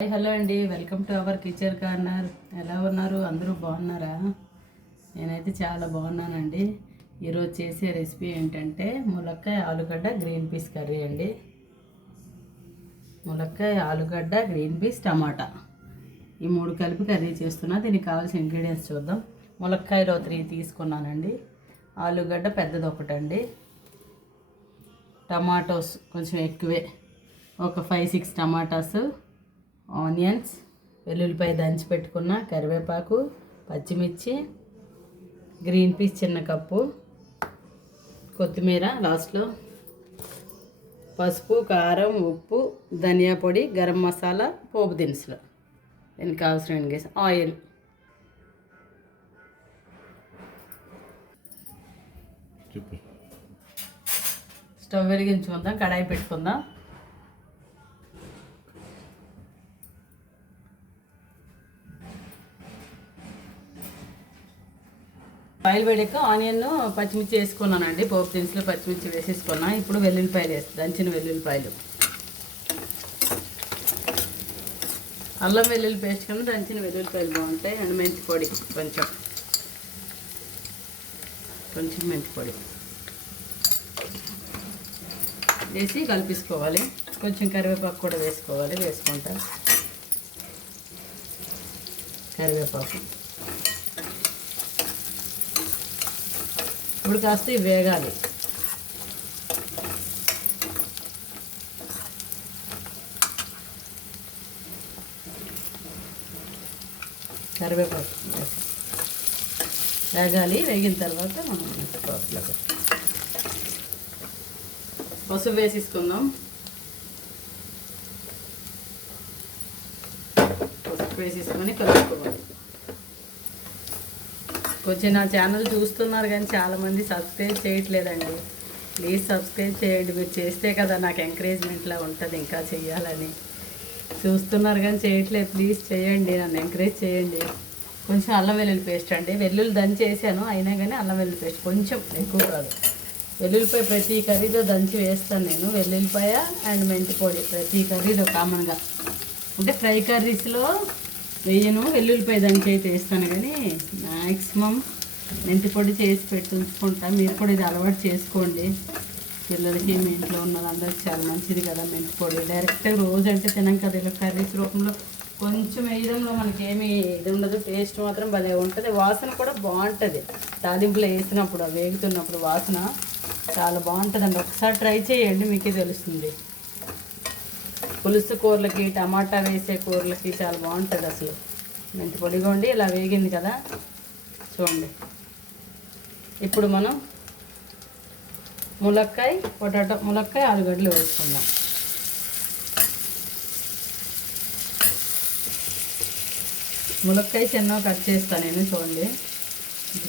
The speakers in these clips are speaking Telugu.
హలో అండి, welcome to our kitchen corner. ఎలా ఉన్నారు? అందరూ బాగున్నారా? నేనైతే చాలా బాగున్నానండి. ఈరోజు చేసే రెసిపీ ఏంటంటే ములక్కాయ ఆలుగడ్డ గ్రీన్ పీస్ కర్రీ అండి. ములక్కాయ ఆలుగడ్డ గ్రీన్ పీస్ టమాటా ఈ మూడు కలిపి కర్రీ చేస్తున్నా. దీనికి కావాల్సిన ఇంగ్రీడియంట్స్ చూద్దాం. ములక్కాయలో 3 తీసుకున్నానండి. ఆలుగడ్డ పెద్దది ఒకటండి. టమాటోస్ కొంచెం ఎక్కువే, ఒక 5-6 టమాటాస్, ఆనియన్స్, వెల్లుల్లిపాయ దంచి పెట్టుకున్న, కరివేపాకు, పచ్చిమిర్చి, గ్రీన్ పీస్ చిన్న కప్పు, కొత్తిమీర లాస్ట్లో, పసుపు, కారం, ఉప్పు, ధనియా పొడి, గరం మసాలా, పోపు దినుసులు. దీనికి కావాల్సిన ఇంగ్రీడియంట్స్ ఆయిల్. స్టవ్ వెలిగించుకుందాం, కడాయి పెట్టుకుందాం. ఆయిల్ వేడక ఆనియన్ పచ్చిమిర్చి వేసుకున్నానండి. పోపు దినుసులు పచ్చిమిర్చి వేసేసుకున్నా. ఇప్పుడు వెల్లుల్లిపాయలు వేస్తాను, దంచిన వెల్లుల్లిపాయలు. అల్లం వెల్లుల్లి పేస్ట్ కన్నా దంచిన వెల్లుల్లిపాయలు బాగుంటాయి. అండ్ మెంతి పొడి కొంచెం మెంతి పొడి వేసి కలిపేసుకోవాలి. కొంచెం కరివేపాకు కూడా వేసుకుంటా. కరివేపాకు ఇప్పుడు కాస్త వేగాలి. కరివేపాకు వేగాలి. వేగిన తర్వాత మనం పసుపు వేసేసుకుందాం. పసుపు వేసేసుకొని కలుపుకోవాలి. కొంచెం నా ఛానల్ చూస్తున్నారు కానీ చాలామంది సబ్స్క్రైబ్ చేయట్లేదండి. ప్లీజ్ సబ్స్క్రైబ్ చేయండి. మీరు చేస్తే కదా నాకు ఎంకరేజ్మెంట్లా ఉంటుంది ఇంకా చెయ్యాలని. చూస్తున్నారు కానీ చేయట్లేదు. ప్లీజ్ చేయండి, నన్ను ఎంకరేజ్ చేయండి. కొంచెం అల్లం వెల్లుల్లి పేస్ట్ అండి. వెల్లుల్లి దంచి వేసాను, అయినా కానీ అల్లం వెల్లుల్లి పేస్ట్ కొంచెం, ఎక్కువ కాదు. వెల్లుల్లిపాయ ప్రతి కర్రీలో దంచి వేస్తాను నేను. వెల్లుల్లిపాయ అండ్ మెంతి పొడి ప్రతి కర్రీలో కామన్గా, అంటే ఫ్రై కర్రీస్లో వేయను. వెల్లుల్లిపాయ దంచి అయితే వేస్తాను, కానీ మ్యాక్సిమం మెంతి పొడి చేసి పెట్టి ఉంచుకుంటా. మీరు కూడా ఇది అలవాటు చేసుకోండి. పిల్లలకి, మీ ఇంట్లో ఉన్న వాళ్ళందరికీ చాలా మంచిది కదా మెంతి పొడి. డైరెక్ట్గా రోజు అంటే తినం కదా, ఇలా కర్రీస్ రూపంలో కొంచెం వేయడంలో మనకి ఏమీ ఇది ఉండదు. టేస్ట్ మాత్రం భలే ఉంటుంది. వాసన కూడా బాగుంటుంది. తాలింపులో వేసినప్పుడు, వేగుతున్నప్పుడు వాసన చాలా బాగుంటుందండి. ఒకసారి ట్రై చేయండి, మీకే తెలుస్తుంది. పులుసు కూరలకి, టమాటా వేసే కూరలకి చాలా బాగుంటుంది అసలు. మెంతి పొడిగా ఉండి ఇలా వేగింది కదా చూడండి. ఇప్పుడు మనం ములక్కాయ ఆలుగడ్డలు వేసుకుందాం. ములక్కాయ చిన్నగా కట్ చేస్తాను నేను, చూడండి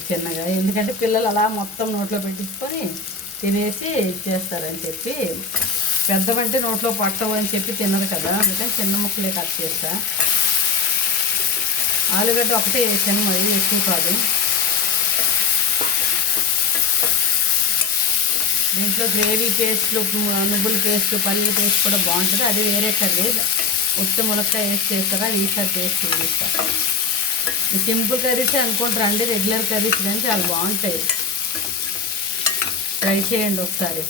చిన్నగా. ఎందుకంటే పిల్లలు అలా మొత్తం నోట్లో పెట్టించుకొని తినేసి ఇచ్చేస్తారని చెప్పి, పెద్దవంటే నోట్లో పట్టవు అని చెప్పి తినరు కదా, అందుకని చిన్న ముక్కలే కట్ చేస్తా. ఆలుగడ్డ ఒకటే వేసాను, మరీ ఎక్కువ కాదు. దీంట్లో గ్రేవీ పేస్ట్లు, నువ్వుల పేస్ట్, పల్లీల పేస్ట్ కూడా బాగుంటుంది. అది వేరే కర్రీ. ఉత్త ములక్కాయ వేసి చేస్తారా, ఈసారి పేస్ట్ వేస్తా. ఈ సింపుల్ కర్రీస్ అనుకుంటారా అండి, రెగ్యులర్ కర్రీస్ కానీ చాలా బాగుంటాయి. ట్రై చేయండి ఒకసారి.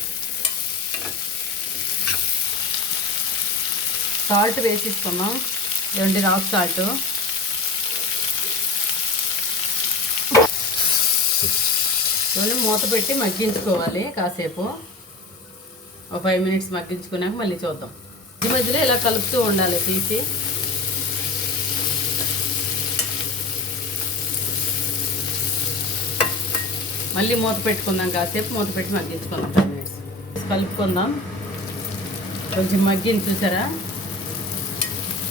సాల్ట్ వేసేసుకున్నాం, 2 రాక్ సాల్ట్. మూత పెట్టి మగ్గించుకోవాలి కాసేపు. ఒక 5 మినిట్స్ మగ్గించుకున్నాక మళ్ళీ చూద్దాం. ఈ మధ్యలో ఇలా కలుపుతూ ఉండాలి తీసి. మళ్ళీ మూత పెట్టుకుందాం, కాసేపు మూత పెట్టి మగ్గించుకుందాం. 5 మినిట్స్ కలుపుకుందాం. కొంచెం మగ్గింది చూసారా,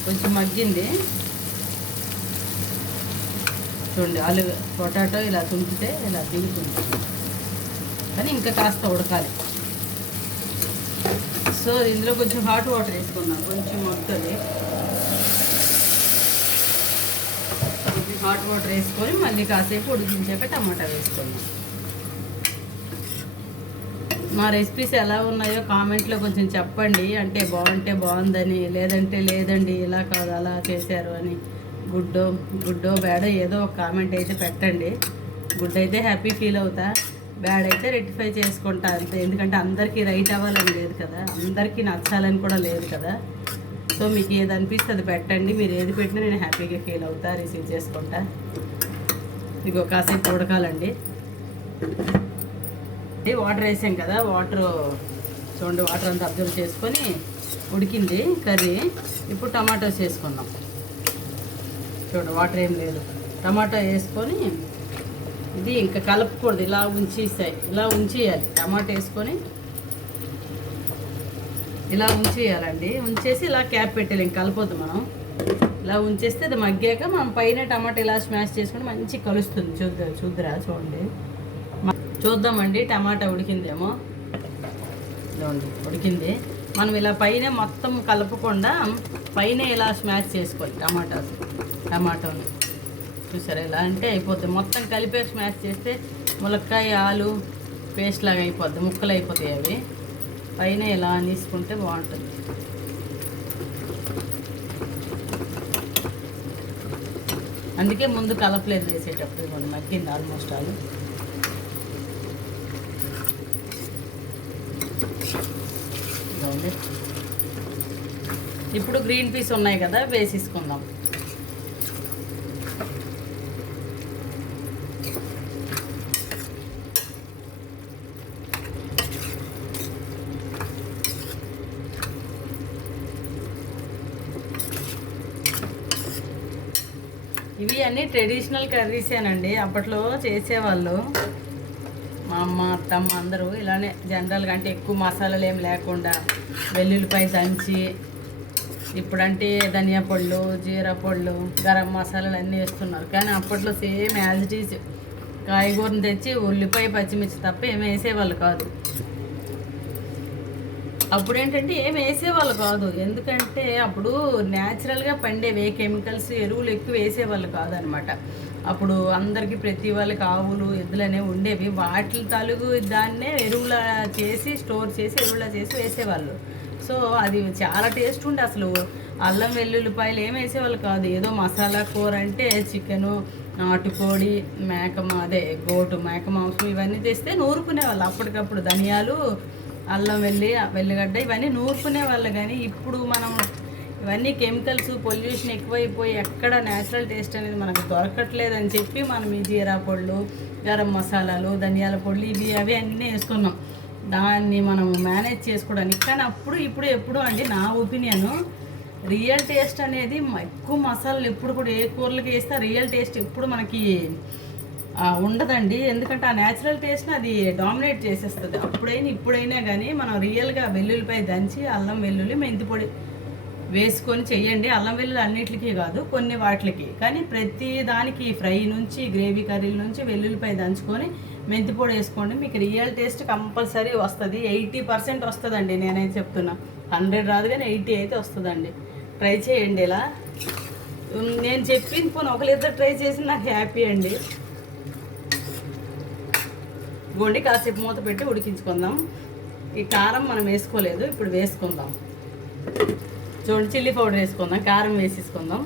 కొంచెం మగ్గింది చూడండి. పొటాటో ఇలా తుంచితే ఇలా దిగుతుంది, కానీ ఇంకా కాస్త ఉడకాలి. సో ఇందులో కొంచెం హాట్ వాటర్ వేసుకున్నాం, కొంచెం మగ్గుతుంది. కొంచెం హాట్ వాటర్ వేసుకొని మళ్ళీ కాసేపు ఉడికించాక టమాటా వేసుకున్నాం. మా రెసిపీస్ ఎలా ఉన్నాయో కామెంట్లో కొంచెం చెప్పండి. అంటే బాగుంటే బాగుందని, లేదంటే లేదండి ఇలా కాదు అలా చేశారు అని, గుడ్డో బ్యాడో ఏదో ఒక కామెంట్ అయితే పెట్టండి. గుడ్ అయితే హ్యాపీ ఫీల్ అవుతా, బ్యాడ్ అయితే రెక్టిఫై చేసుకుంటా అంతే. ఎందుకంటే అందరికీ రైట్ అవ్వాలని లేదు కదా, అందరికీ నచ్చాలని కూడా లేదు కదా. సో మీకు ఏది అనిపిస్తే అది పెట్టండి. మీరు ఏది పెట్టినా నేను హ్యాపీగా ఫీల్ అవుతా, రిసీవ్ చేసుకుంటా. ఇగో కాసేపు ఉడకాలండి. వాటర్ వేసాం కదా, వాటర్ చూడండి, వాటర్ అంతా అబ్జర్వ్ చేసుకొని ఉడికింది కర్రీ. ఇప్పుడు టమాటోస్ వేసుకుందాం. చూడండి వాటర్ ఏం లేదు, టమాటో వేసుకొని ఇది ఇంకా కలపకూడదు, ఇలా ఉంచేయాలి. టమాటో వేసుకొని ఇలా ఉంచేయాలండి. ఉంచేసి ఇలా క్యాప్ పెట్టాలి, ఇంక కలపొద్దు మనం. ఇలా ఉంచేస్తే అది మగ్గాక మనం పైన టమాటా ఇలా స్మాష్ చేసుకొని మంచిగా కలుస్తుంది. చూడండి చూద్దామండి. టమాటా ఉడికిందేమో, చూడండి ఉడికింది. మనం ఇలా పైన మొత్తం కలపకుండా పైన ఇలా స్మాష్ చేసుకోవాలి టమాటోని. చూసారా, ఇలా అంటే అయిపోతుంది. మొత్తం కలిపే స్మాష్ చేస్తే ములక్కాయ ఆలు పేస్ట్ లాగా అయిపోద్ది, ముక్కలు అయిపోతాయి అవి. పైన ఇలా తీసుకుంటే బాగుంటుంది. అందుకే ముందు కలపలేదు వేసేటప్పుడు. కొంచెం మగ్గింది ఆల్మోస్ట్ ఆలు. ఇప్పుడు గ్రీన్ పీస్ ఉన్నాయి కదా, వేసేసుకుందాం. ఇవి అన్నీ ట్రెడిషనల్ కర్రీసేనండి, అప్పట్లో చేసేవాళ్ళు. మా అమ్మ అత్తమ్మ అందరూ ఇలానే జనరల్గా, అంటే ఎక్కువ మసాలాలు ఏం లేకుండా వెల్లుల్లిపాయ దంచి, ఇప్పుడంటే ధనియా పొళ్ళు, జీరా పొళ్ళు, గరం మసాలాలు అన్నీ వేస్తున్నారు. కానీ అప్పట్లో సేమ్ యాజ్ ఇట్ ఈజ్ కాయగూరను తెచ్చి ఉల్లిపాయ పచ్చిమిర్చి తప్ప ఏమి వేసేవాళ్ళు కాదు. అప్పుడు ఏంటంటే ఏం వేసేవాళ్ళు కాదు, ఎందుకంటే అప్పుడు న్యాచురల్గా పండేవి, కెమికల్స్ ఎరువులు ఎక్కువ వేసేవాళ్ళు కాదనమాట. అప్పుడు అందరికీ ప్రతి వాళ్ళకి ఆవులు ఎద్దులు అనేవి ఉండేవి. వాటి తాలూకు దాన్నే ఎరువులా చేసి స్టోర్ చేసి ఎరువులా చేసి వేసేవాళ్ళు. సో అది చాలా టేస్ట్ ఉండే. అసలు అల్లం వెల్లుల్లిపాయలు ఏం వేసేవాళ్ళు కాదు. ఏదో మసాలా కూర అంటే చికెను, నాటుకోడి, గోటు మేక మాంసం ఇవన్నీ తెస్తే నూరుకునేవాళ్ళు. అప్పటికప్పుడు ధనియాలు, అల్లం వెల్లిగడ్డ ఇవన్నీ నూరుకునే వాళ్ళు. కానీ ఇప్పుడు మనం ఇవన్నీ కెమికల్స్, పొల్యూషన్ ఎక్కువైపోయి ఎక్కడ న్యాచురల్ టేస్ట్ అనేది మనకు దొరకట్లేదని చెప్పి మనం ఈ జీరా పొళ్ళు, గరం మసాలాలు, ధనియాల పొళ్ళు అవి అన్నీ వేసుకున్నాం దాన్ని మనం మేనేజ్ చేసుకోవడానికి. కానీ ఇప్పుడు ఎప్పుడు అండి నా ఒపీనియను, రియల్ టేస్ట్ అనేది ఎక్కువ మసాలాలు ఎప్పుడు కూడా ఏ కూరలకి వేస్తే రియల్ టేస్ట్ ఎప్పుడు మనకి ఉండదండి. ఎందుకంటే ఆ న్యాచురల్ టేస్ట్ని అది డామినేట్ చేసేస్తుంది. అప్పుడైనా ఇప్పుడైనా కానీ మనం రియల్గా వెల్లుల్లిపై దంచి అల్లం వెల్లుల్లి మెంతి పొడి వేసుకొని చెయ్యండి. అల్లం వెల్లుల్లి అన్నిటికీ కాదు, కొన్ని వాటికి. కానీ ప్రతి దానికి ఫ్రై నుంచి గ్రేవీ కర్రీల నుంచి వెల్లుల్లిపై దంచుకొని మెంతి పొడి వేసుకోండి. మీకు రియల్ టేస్ట్ కంపల్సరీ వస్తుంది. 80% వస్తుందండి, నేనైతే చెప్తున్నా. 100 రాదు కానీ 80 అయితే వస్తుందండి. ట్రై చేయండి ఇలా. నేను చెప్పింది పోనీ ఒకరిద్దరు ట్రై చేసి నాకు హ్యాపీ అండి. గోండి కాసేపు మూత పెట్టి ఉడికించుకుందాం. ఈ కారం మనం వేసుకోలేదు, ఇప్పుడు వేసుకుందాం. చూడండి చిల్లీ పౌడర్ వేసుకుందాం, కారం వేసేసుకుందాం.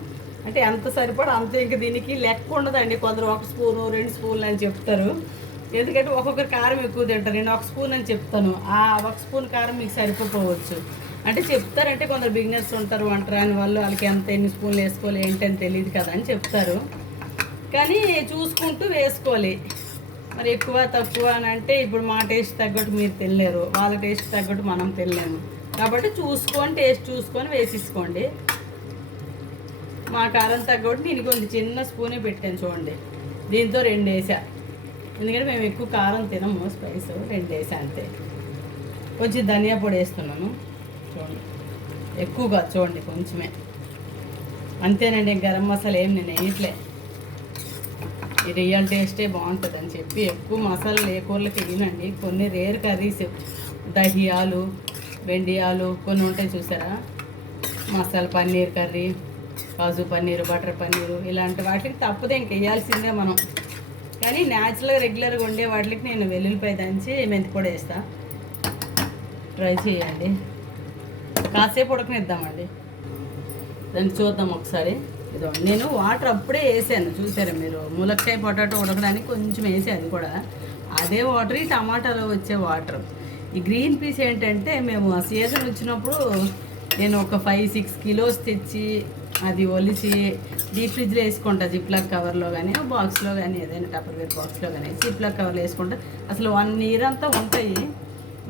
అంటే ఎంత సరిపడా అంతే. ఇంక దీనికి లెక్క ఉండదండి. కొందరు 1 స్పూను 2 స్పూన్లు అని చెప్తారు. ఎందుకంటే ఒక్కొక్కరు కారం ఎక్కువ తింటారు. నేను 1 స్పూన్ అని చెప్తాను. ఆ 1 స్పూన్ కారం మీకు సరిపోవచ్చు. అంటే చెప్తారంటే కొందరు బిగినర్స్ ఉంటారు, వంట రాని వాళ్ళు, వాళ్ళకి ఎన్ని స్పూన్లు వేసుకోవాలి ఏంటని తెలియదు కదా అని చెప్తారు. కానీ చూసుకుంటూ వేసుకోవాలి. మరి ఎక్కువ తక్కువ అని అంటే ఇప్పుడు మా టేస్ట్ తగ్గట్టు మీరు తినలేరు, వాళ్ళ టేస్ట్ తగ్గట్టు మనం తినలేము. కాబట్టి టేస్ట్ చూసుకొని వేసేసుకోండి. మా కారం తగ్గట్టు నేను కొంచెం చిన్న స్పూనే పెట్టాను చూడండి. దీంతో 2 వేసా, ఎందుకంటే మేము ఎక్కువ కారం తినము, స్పైస్ 2 వేసా అంతే. కొంచెం ధనియా పొడి వేస్తున్నాను చూడండి, ఎక్కువగా చూడండి కొంచెమే అంతేనండి. గరం మసాలా ఏం నేను వేయట్లే. ఈ రియల్ టేస్టే బాగుంటుంది అని చెప్పి ఎక్కువ మసాలాలు ఏ కూరలకి వేయనండి. కొన్ని రేర్ కర్రీస్, దహియాలు, బెండియాలు కొన్ని ఉంటాయి చూసారా, మసాలా పన్నీర్ కర్రీ, కాజు పన్నీరు, బటర్ పన్నీరు, ఇలాంటి వాటికి తప్పదే ఇంక వేయాల్సిందే మనం. కానీ న్యాచురల్గా రెగ్యులర్గా ఉండే వాటికి నేను వెల్లుల్లిపాయ దంచి మెంతి పొడి వేస్తాను. ట్రై చేయండి. కాసేపు ఉడకనిద్దామండి. దాన్ని చూద్దాం ఒకసారి. ఇదో నేను వాటర్ అప్పుడే వేసాను, చూసారా మీరు. ములక్కాయ పొటాటో ఉడకడానికి కొంచెం వేసి, అది కూడా అదే వాటర్ ఈ టమాటాలో వచ్చే వాటర్. ఈ గ్రీన్ పీస్ ఏంటంటే మేము ఆ సీజన్ వచ్చినప్పుడు నేను ఒక 5-6 కిలోస్ తెచ్చి అది ఒలిచి డీప్ ఫ్రిడ్జ్లో వేసుకుంటా. జిప్లాక్ కవర్లో కానీ బాక్స్లో కానీ, ఏదైనా టప్పర్వేర్ బాక్స్లో కానీ జిప్లాక్ కవర్లో వేసుకుంటా. అసలు 1 year అంతా ఉంటాయి.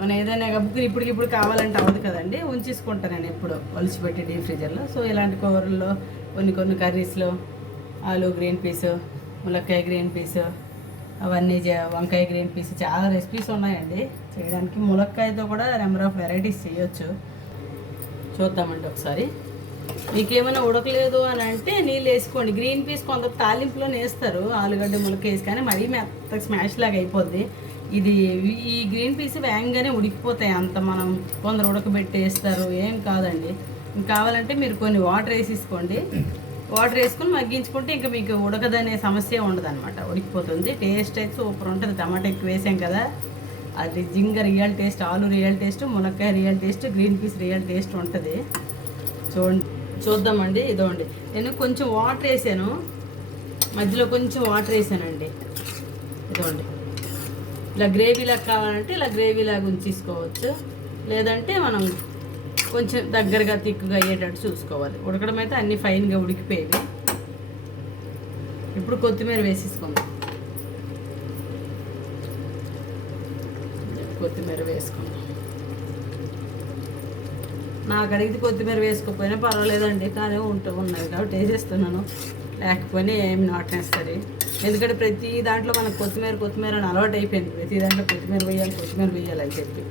మనం ఏదైనా గబుక్కుని ఇప్పుడు కావాలంటే అవ్వదు కదండి, ఉంచేసుకుంటాను నేను ఎప్పుడు ఒలిచిపెట్టి డీప్ ఫ్రిడ్జర్లో. సో ఇలాంటి కూరల్లో కొన్ని కర్రీస్లో ఆలు గ్రీన్ పీస్, ములక్కాయ గ్రీన్ పీస్, అవన్నీ వంకాయ గ్రీన్ పీస్, చాలా రెసిపీస్ ఉన్నాయండి చేయడానికి. ములక్కాయతో కూడా నెంబర్ ఆఫ్ వెరైటీస్ చేయొచ్చు. చూద్దామండి ఒకసారి. మీకు ఏమైనా ఉడకలేదు అని అంటే నీళ్ళు వేసుకోండి. గ్రీన్ పీస్ కొందరు తాలింపులోనే వేస్తారు, ఆలుగడ్డ ములక్కాయ వేసి, కానీ మరీ మెత్తగా స్మాష్ లాగా అయిపోద్ది. ఈ గ్రీన్ పీస్ వేగంగానే ఉడికిపోతాయి. అంత మనం కొందరు ఉడకబెట్టి వేస్తారు, ఏం కాదండి. కావాలంటే మీరు కొన్ని వాటర్ వేసేసుకోండి. వాటర్ వేసుకొని మగ్గించుకుంటే ఇంకా మీకు ఉడకదనే సమస్య ఉండదు అనమాట, ఉడికిపోతుంది. టేస్ట్ అయితే సూపర్ ఉంటుంది. టమాటా ఎక్కువ వేసాం కదా, అది జింగ రియల్ టేస్ట్, ఆలు రియల్ టేస్ట్, మునక్కాయ real taste, green peas real taste ఉంటుంది. చూద్దామండి. ఇదోండి, నేను కొంచెం వాటర్ వేసాను, మధ్యలో కొంచెం వాటర్ వేసానండి. ఇదోండి, ఇలా గ్రేవీలాగా కావాలంటే ఇలా గ్రేవీలాగా ఉంచేసుకోవచ్చు, లేదంటే మనం కొంచెం దగ్గరగా తిక్కుగా అయ్యేటట్టు చూసుకోవాలి. ఉడకడం అయితే అన్నీ ఫైన్గా ఉడికిపోయేవి. ఇప్పుడు కొత్తిమీర వేసేసుకుందాం. కొత్తిమీర వేసుకుందాం. నాకు అడిగితే కొత్తిమీర వేసుకోకపోయినా పర్వాలేదండి, కానీ ఉన్నాయి కాబట్టి వేసేస్తున్నాను. లేకపోయినా ఏమి నాట్ నెసరీ. ఎందుకంటే ప్రతి దాంట్లో మనకు కొత్తిమీర అని అలవాటు అయిపోయింది. ప్రతి దాంట్లో కొత్తిమీర వేయాలి అని చెప్పి.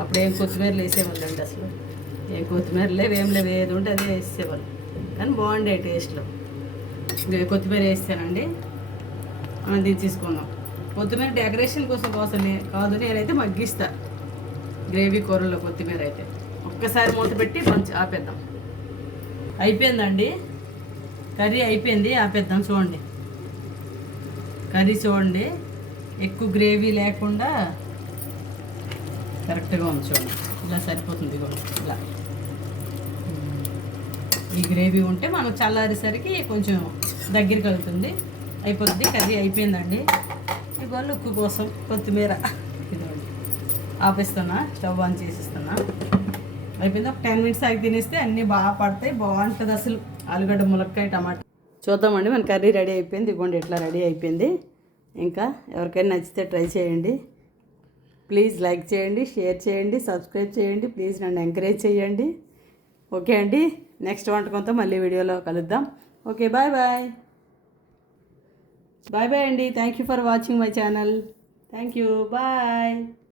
అప్పుడు ఏం కొత్తిమీరలు వేసేవాళ్ళండి, అసలు ఏం కొత్తిమీర ఏం లేవు, ఏది ఉంటే అదే వేసేవాళ్ళు. కానీ బాగుండే టేస్ట్లో. కొత్తిమీర వేస్తానండి. మనం తీసుకుందాం. కొత్తిమీర డెకరేషన్ కోసం కాదు, నేనైతే మగ్గిస్తా గ్రేవీ కూరలో కొత్తిమీర అయితే. ఒక్కసారి మూత పెట్టి మంచి ఆపేద్దాం. అయిపోయిందండి కర్రీ, అయిపోయింది. ఆపేద్దాం. చూడండి కర్రీ, చూడండి ఎక్కువ గ్రేవీ లేకుండా కరెక్ట్గా ఉంది. చూడండి ఇలా సరిపోతుంది. ఇలా ఈ గ్రేవీ ఉంటే మనం చల్లారేసరికి కొంచెం దగ్గరికి వెళ్తుంది, అయిపోతుంది. కర్రీ అయిపోయిందండి. ఇవాళ ఉక్కు కోసం కొత్తిమీర ఇదండి ఆపేస్తున్నా, స్టవ్ ఆన్ చేసిస్తున్నా. అయిపోయింది. ఒక 10 minutes ఆగి తినేస్తే అన్నీ బాగా పడతాయి, బాగుంటుంది అసలు. ఆలుగడ్డ ములక్కాయ టమాటా. చూద్దామండి, మన కర్రీ రెడీ అయిపోయింది. ఇదిగోండి ఇట్లా రెడీ అయిపోయింది. ఇంకా ఎవరికైనా నచ్చితే ట్రై చేయండి. ప్లీజ్ లైక్ చేయండి, షేర్ చేయండి, సబ్స్క్రైబ్ చేయండి. ప్లీజ్ నన్ను ఎంకరేజ్ చేయండి. ఓకే అండి, నెక్స్ట్ వంటకంతో మళ్ళీ వీడియోలో కలుద్దాం. Okay, bye bye. Bye bye అండి. Thank you for watching my channel. Thank you, bye.